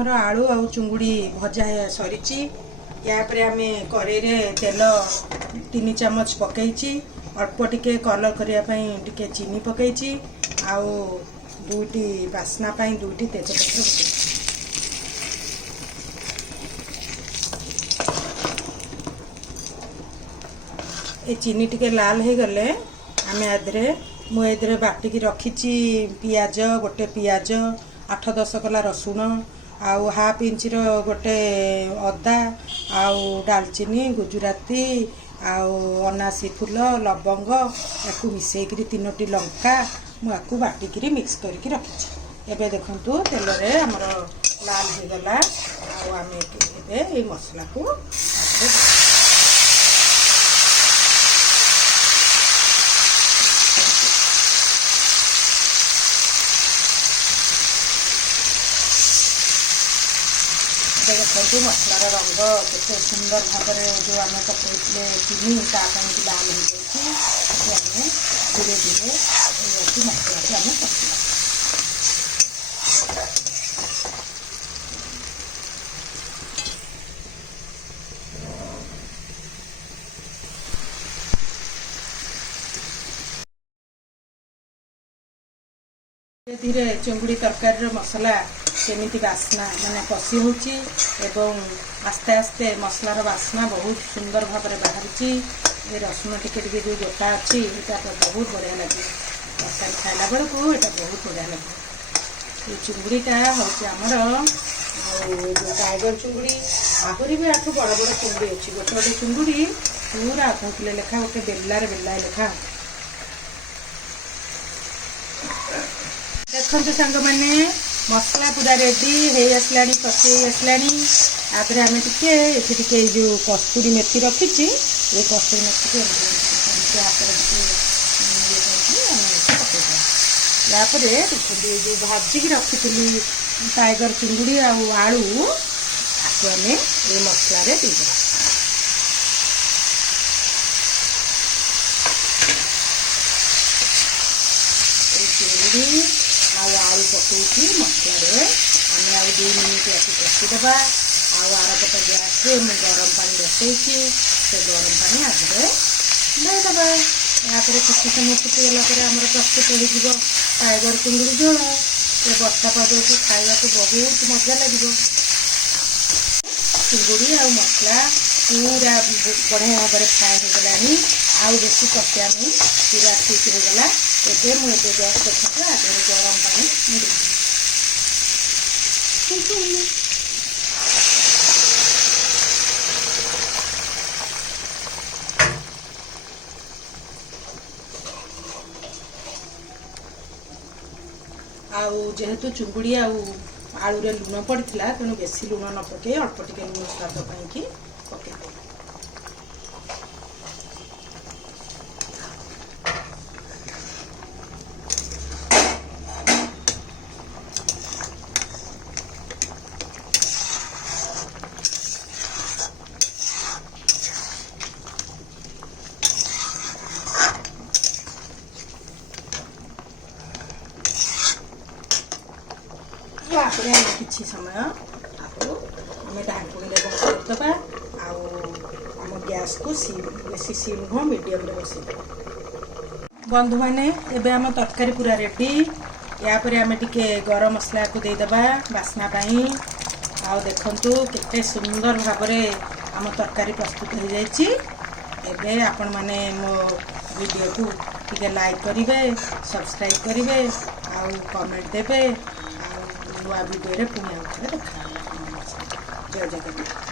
आमर आलू आ चुंगुड़ी भजा सरी या आम कड़े तेल 3 चमच पकई अल्प टिके कलर करने टिके चीनी पकई आउ दुईटी बास्ना दुईटी तेजपत्र पकई ए चीनी टिके लाल हो गले आम आधे मुझे बाटिकी रखी पियाज गोटे पियाज 8-10 कला रसुण आउ हाफ इंच गोटे अदा आउ डालचीनी गुजराती आउ अनासी फूल लवंग या मिसेकरी 3टी लंका मुझे बाटिकी मिक्स करके रखी एबे देखंतु तेल रे हमर लाल हो गला आउ आम ए मसला को देखो मसलार रंग केते सुंदर भाव में जो आम पकड़े चीनी ताकि लाल हो जाए धीरे धीरे मसला को आम पकड़ा धीरे चिंगुड़ी तरकारी मसला केमिति बास्ना माने कषि होची एवं आस्ते आस्ते मसलार बास्ना बहुत सुंदर भाव में बाहरी ये रसुण टिके टिके जो गोटा अच्छी यहाँ बहुत बढ़िया लगे तरकारी खाला बेलू यहाँ बहुत बढ़िया लगे ये चिंगुड़ीटा हूँ जो टाइगर चिंगुड़ी आहरी भी आठ बड़ बड़ चिंगुड़ी अच्छी गोटे गोटे चिंगुड़ी पूरा आधा किलो लेखा गोटे बेलार बेलाए लेखा देखते सांग मैंने मसला पूरा रेडी हो आसला कषि आसला आम टे जो कस्तूरी मेथी रखी ये कस्तूरी मेथी के जो भाजिकी रखी टाइगर चिंगुड़ी आलू आपको आम ये मसला देदेबा चिंगुड़ी आलू पकई मसला आम आ 2 मिनिट आके कषिदेबा आरपट गैस गरम पानी बसई से गरम पानी आगे देदेबा यापर किसी समय फुटीगला आमर प्रस्तुत हो टाइगर चिंगुड़ी झोल ये वर्षा पाग को खावा बहुत मजा लगे चिंगुड़ी आ मसला पूरा बढ़िया भाव में फ्राए हो गलानी आउ बेसी कषिया नहीं पूरा ठीक हो गला एबे मुझे गैस देखते आगे गरम पानी आउ जेहेतु चुंगुड़ी आलू रे लुण पड़ता तेणु बेसी लुण न पकई अल्प टिके लुण स्वाद पाई पकई किसी समय आपको आम ढाकुणी बसईदबा आम गैस को बेसी सीम हो मीडियम बसई बंधु मैंने एबे आम तरकारी पूरा रेडी यापर आम टिके गरम मसला को देदेबा बास्ना पाई आउ देखंतु केते सुंदर भाव में आम तरकारी प्रस्तुत हो जाइए एबे आपण माने मो वीडियो को टिके लाइक करेंगे सब्सक्राइब करेंगे आउ कमेंट देवे नुआ वीडियो पुणी आउे देखा जय जगन्नाथ।